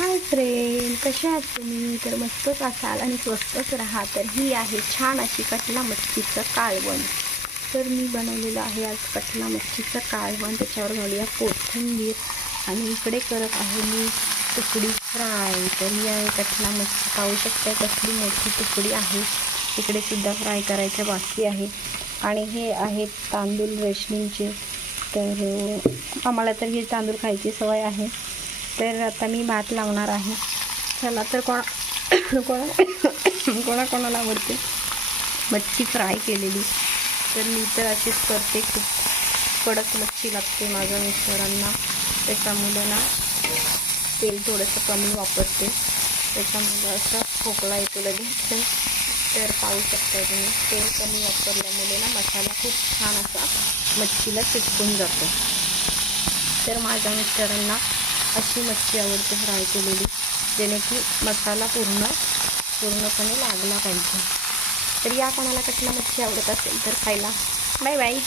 Hi friend कशा आहात तुम्ही? तर मस्तच असाल आणि स्वस्तच राहा. तर ही आहे छान अशी कटला मच्छीचं काळवण. तर मी बनवलेलं आहे आज कटला मच्छीचं काळवण. त्याच्यावर घालूया कोथिंबीर. आणि इकडे करत आहे मी तुकडी फ्राय. तर ही आहे कटला मच्छी पाहू शकता कसली मोठी तुकडी आहे. इकडे सुद्धा फ्राय करायचं बाकी आहे. आणि हे आहेत तांदूळ रेशनिंगचे तर आम्हाला तर हे तांदूळ खायची सवय आहे. तर आता मी भात लावणार आहे. चला तर कोणा कोणा कोणाकोणाला आवडते? मच्छी फ्राय केलेली. तर मी तर अशीच करते. खूप कडक मच्छी लागते माझ्या मिस्टरांना. त्याच्यामुळे ना तेल थोडंसं कमी वापरते. त्याच्यामुळे असा खोकला येतो लगेच. तर पाहू शकता तुम्ही तेल कमी वापरल्यामुळे ना मसाला खूप छान असा मच्छीला चिटकून जातो. तर माझ्या मिस्टरांना अशी मच्छी आवडते फ्राय केलेली जेणे की मसाला पूर्ण पूर्णपणे लागला पाहिजे. तर या कोणाला कटला मच्छी आवडत असेल तर खायला. Bye bye.